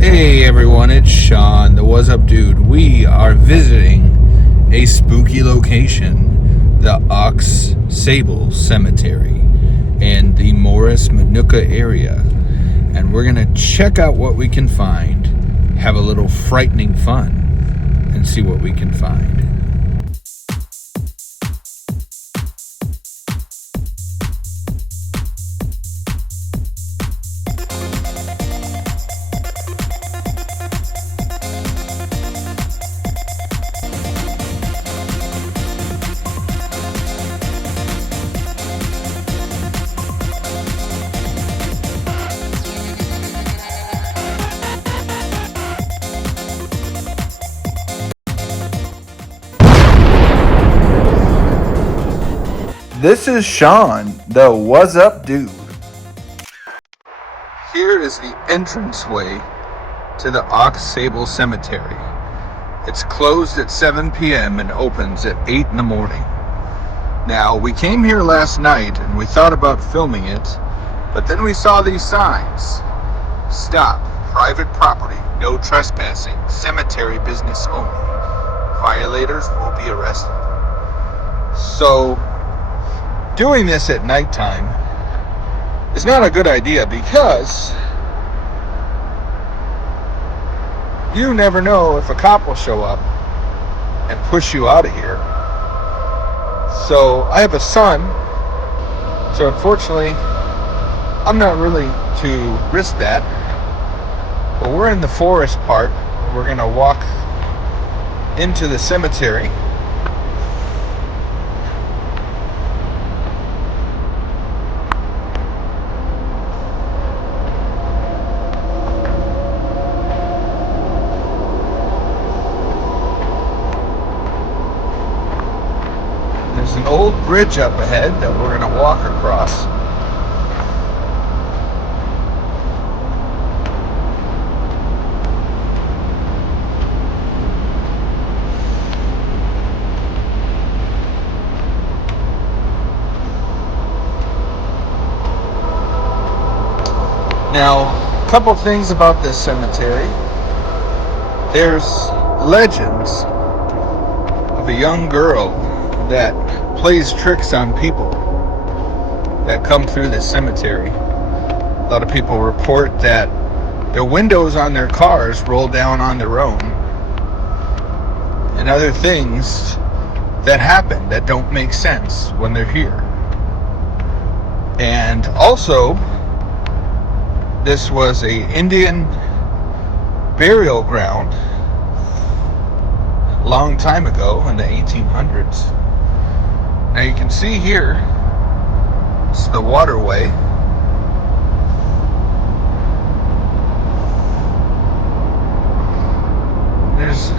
Hey everyone, it's Sean, the What's Up Dude. We are visiting a spooky location, the Aux Sable Cemetery in the Morris Manuka area. And we're going to check out what we can find, have a little frightening fun, and see what we can find. This is Sean, the What's Up Dude. Here is the entranceway to the Aux Sable Cemetery. It's closed at 7 p.m. and opens at 8 in the morning. Now, we came here last night and we thought about filming it, but then we saw these signs. Stop, private property, no trespassing, cemetery business only. Violators will be arrested. So, doing this at nighttime is not a good idea because you never know if a cop will show up and push you out of here. So I have a son, so unfortunately I'm not really to risk that. But we're in the forest part. We're going to walk into the cemetery. There's an old bridge up ahead that we're going to walk across. Now, a couple things about this cemetery. There's legends of a young girl that plays tricks on people that come through this cemetery. A lot of people report that the windows on their cars roll down on their own, and other things that happen that don't make sense when they're here. And also, this was a Indian burial ground a long time ago in the 1800s. Now you can see here, it's the waterway. There's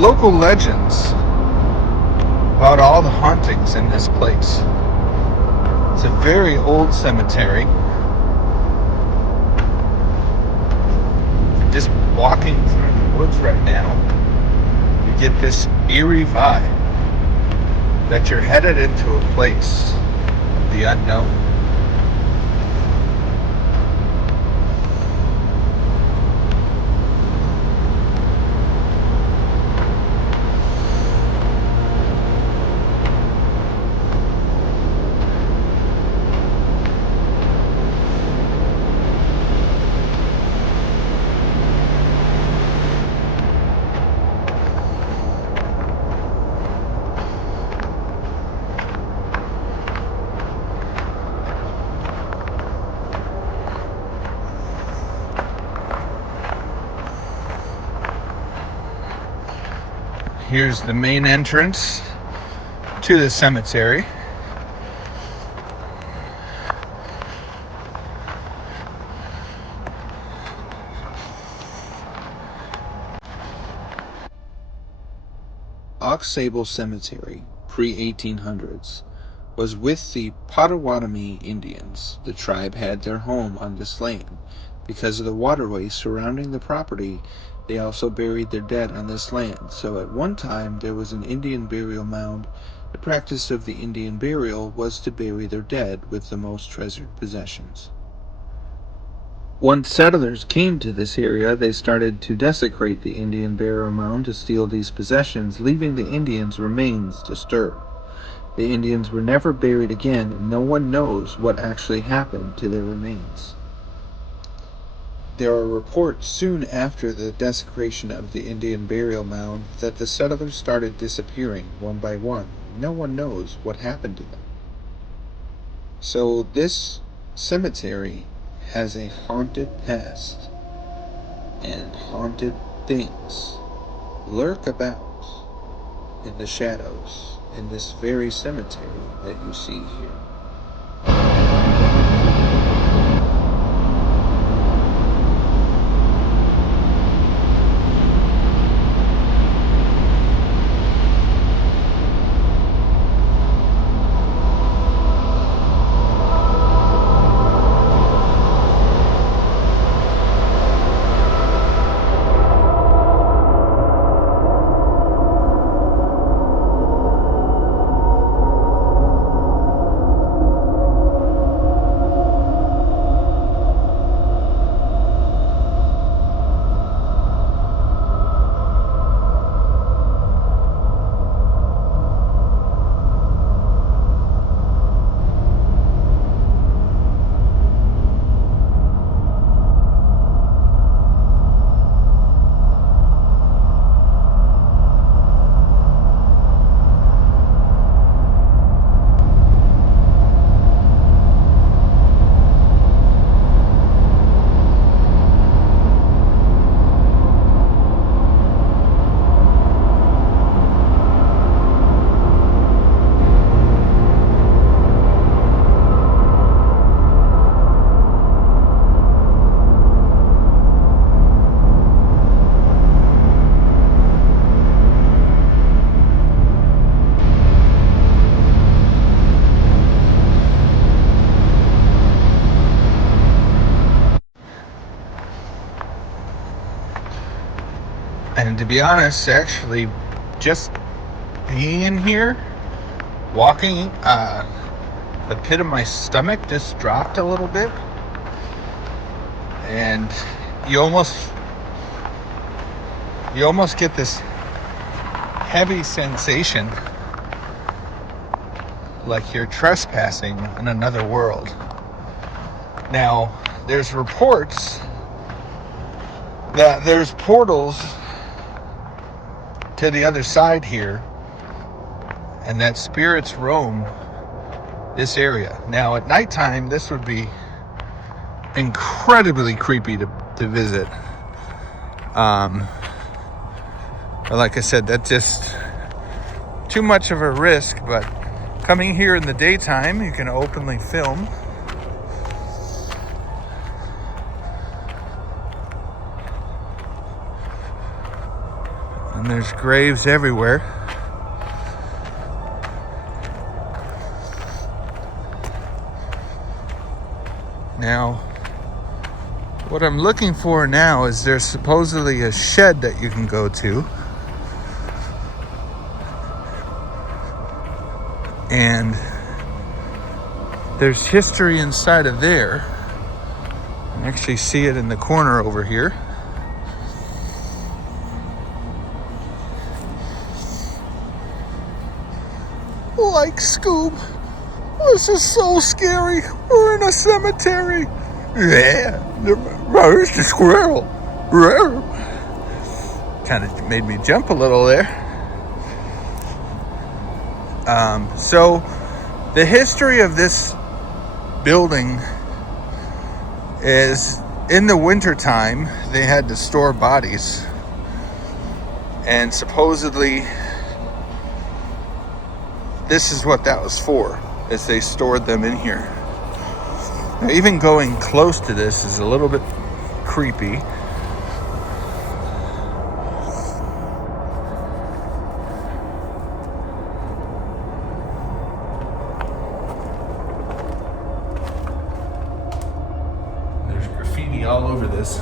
local legends about all the hauntings in this place. It's a very old cemetery. Just walking through the woods right now, you get this eerie vibe that you're headed into a place of the unknown. Here's the main entrance to the cemetery. Aux Sable Cemetery, pre-1800s, was with the Potawatomi Indians. The tribe had their home on this land. Because of the waterway surrounding the property, they also buried their dead on this land. So at one time there was an Indian burial mound. The practice of the Indian burial was to bury their dead with the most treasured possessions. Once settlers came to this area, they started to desecrate the Indian burial mound to steal these possessions, leaving the Indians' remains disturbed. The Indians were never buried again, and no one knows what actually happened to their remains. There are reports soon after the desecration of the Indian burial mound that the settlers started disappearing one by one. No one knows what happened to them. So this cemetery has a haunted past, and haunted things lurk about in the shadows in this very cemetery that you see here. And to be honest, actually, just being in here, walking, the pit of my stomach just dropped a little bit. And you almost get this heavy sensation like you're trespassing in another world. Now, there's reports that there's portals to the other side here, and that spirits roam this area. Now, at nighttime, this would be incredibly creepy to visit. But like I said, that's just too much of a risk. But coming here in the daytime, you can openly film. And there's graves everywhere. Now, what I'm looking for now is there's supposedly a shed that you can go to. And there's history inside of there. You can actually see it in the corner over here. Like, Scoob, this is so scary. We're in a cemetery. Yeah, there's the squirrel. Kind of made me jump a little there. So the history of this building is, in the wintertime, they had to store bodies. And supposedly, this is what that was for, is they stored them in here. Now, even going close to this is a little bit creepy. There's graffiti all over this.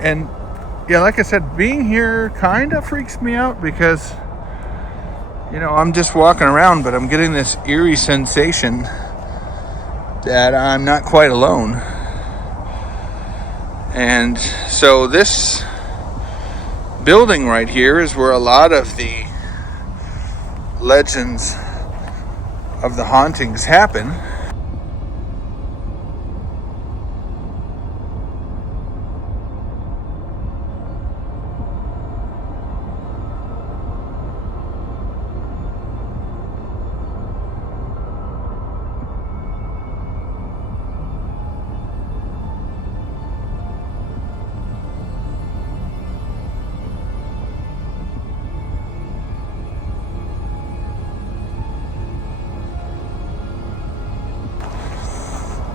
And yeah, like I said, being here kind of freaks me out because, you know, I'm just walking around, but I'm getting this eerie sensation that I'm not quite alone. And so this building right here is where a lot of the legends of the hauntings happen.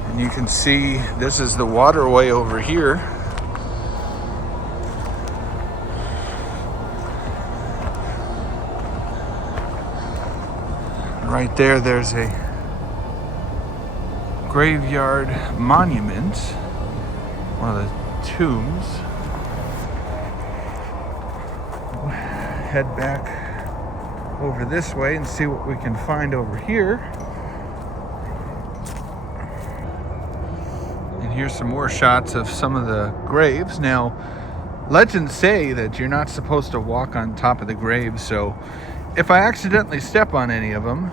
And you can see this is the waterway over here. Right there, there's a graveyard monument, one of the tombs. We'll head back over this way and see what we can find over here. And here's some more shots of some of the graves. Now, legends say that you're not supposed to walk on top of the graves, so if I accidentally step on any of them,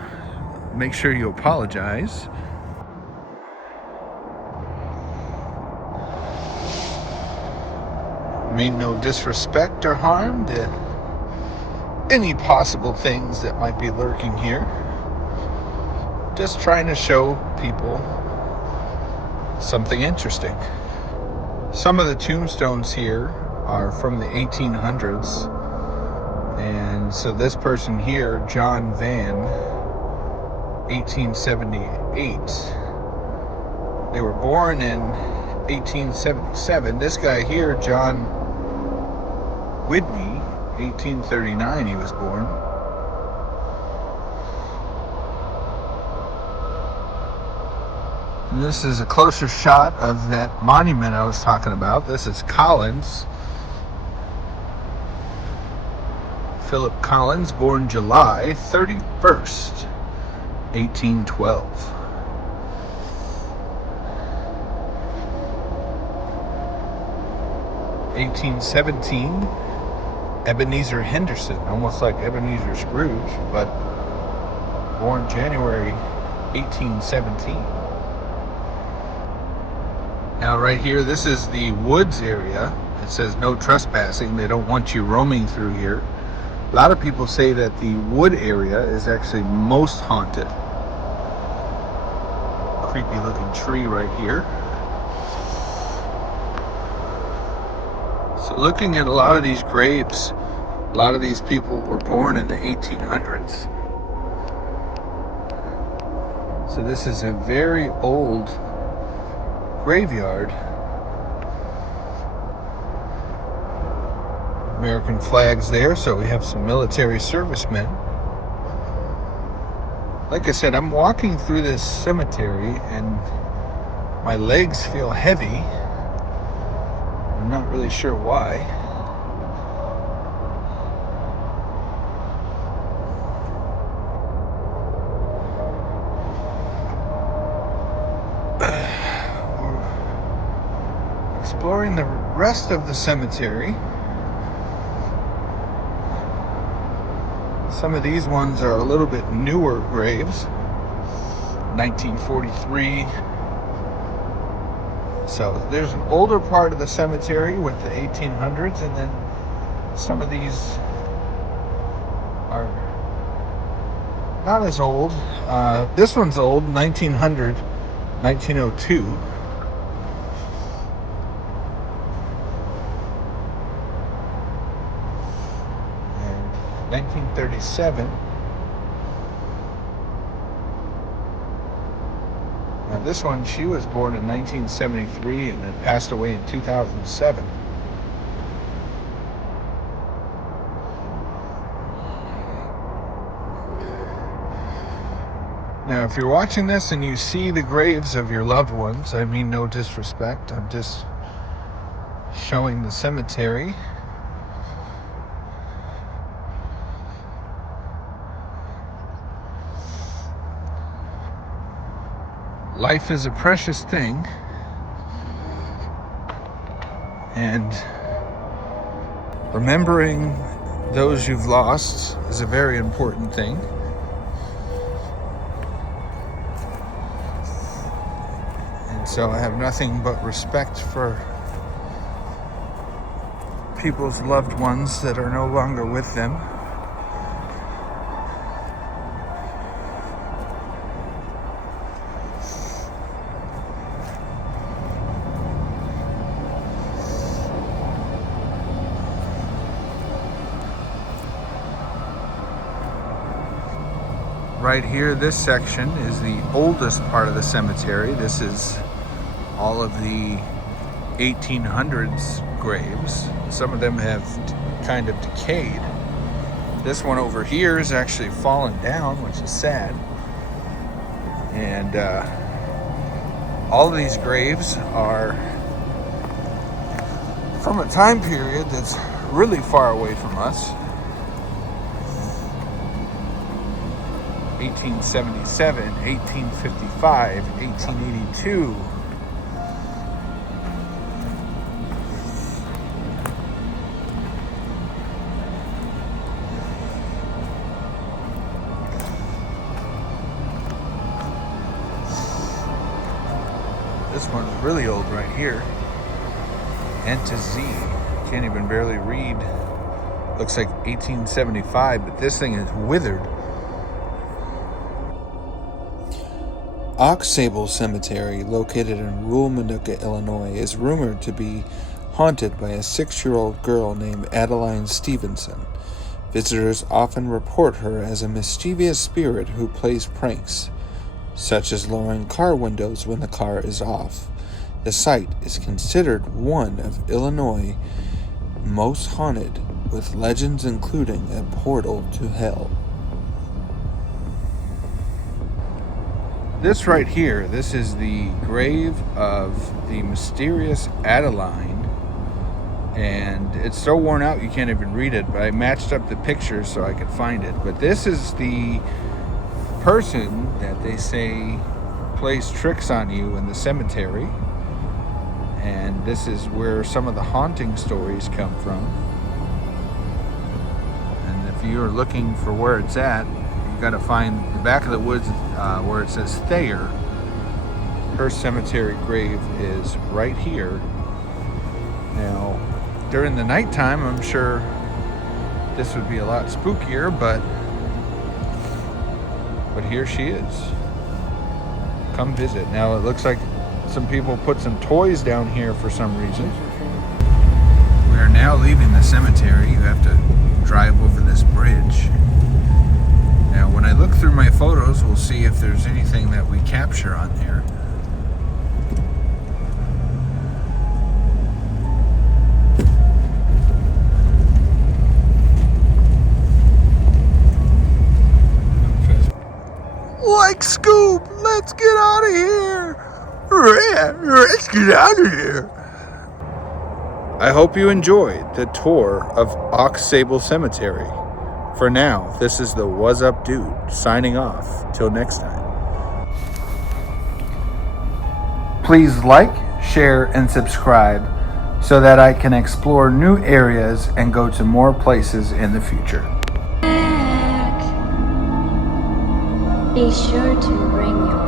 make sure you apologize. Mean no disrespect or harm to any possible things that might be lurking here. Just trying to show people something interesting. Some of the tombstones here are from the 1800s. And so this person here, John Van, 1878. They were born in 1877. This guy here, John Whitney, 1839 he was born. And this is a closer shot of that monument I was talking about. This is Collins. Philip Collins, born July 31st, 1812. (1817) Ebenezer Henderson, almost like Ebenezer Scrooge, but born January 1817. Now right here, this is the woods area. It says no trespassing. They don't want you roaming through here. A lot of people say that the wood area is actually most haunted. Creepy looking tree right here. So looking at a lot of these graves, a lot of these people were born in the 1800s. So this is a very old graveyard. American flags there, so we have some military servicemen. Like I said, I'm walking through this cemetery and my legs feel heavy. I'm not really sure why. We're exploring the rest of the cemetery. Some of these ones are a little bit newer graves. 1943. So there's an older part of the cemetery with the 1800s, and then some of these are not as old. This one's old, 1900, 1902. And 1937. Now this one, she was born in 1973 and then passed away in 2007. Now, if you're watching this and you see the graves of your loved ones, I mean no disrespect, I'm just showing the cemetery. Life is a precious thing, and remembering those you've lost is a very important thing. And so I have nothing but respect for people's loved ones that are no longer with them. Right here, this section is the oldest part of the cemetery. This is all of the 1800s graves. Some of them have kind of decayed. This one over here is actually fallen down, which is sad. And all of these graves are from a time period that's really far away from us. 1877, 1855, 1882. This one's really old right here. N to Z. Can't even barely read. Looks like 1875, but this thing is withered. Aux Sable Cemetery, located in rural Manuka, Illinois, is rumored to be haunted by a 6-year-old girl named Adeline Stevenson. Visitors often report her as a mischievous spirit who plays pranks, such as lowering car windows when the car is off. The site is considered one of Illinois' most haunted, with legends including a portal to hell. This right here, this is the grave of the mysterious Adeline, and it's so worn out you can't even read it, but I matched up the pictures so I could find it. But this is the person that they say plays tricks on you in the cemetery, and this is where some of the haunting stories come from. And if you're looking for where it's at, got to find the back of the woods where it says Thayer. Her cemetery grave is right here. Now, during the nighttime, I'm sure this would be a lot spookier, but here she is. Come visit. Now, it looks like some people put some toys down here for some reason. We are now leaving the cemetery. You have to drive over this bridge. Now, when I look through my photos, we'll see if there's anything that we capture on there. Like Scoop, let's get out of here. Let's get out of here. I hope you enjoyed the tour of Aux Sable Cemetery. For now, this is the What's Up Dude signing off. Till next time. Please like, share, and subscribe so that I can explore new areas and go to more places in the future. Be sure to bring your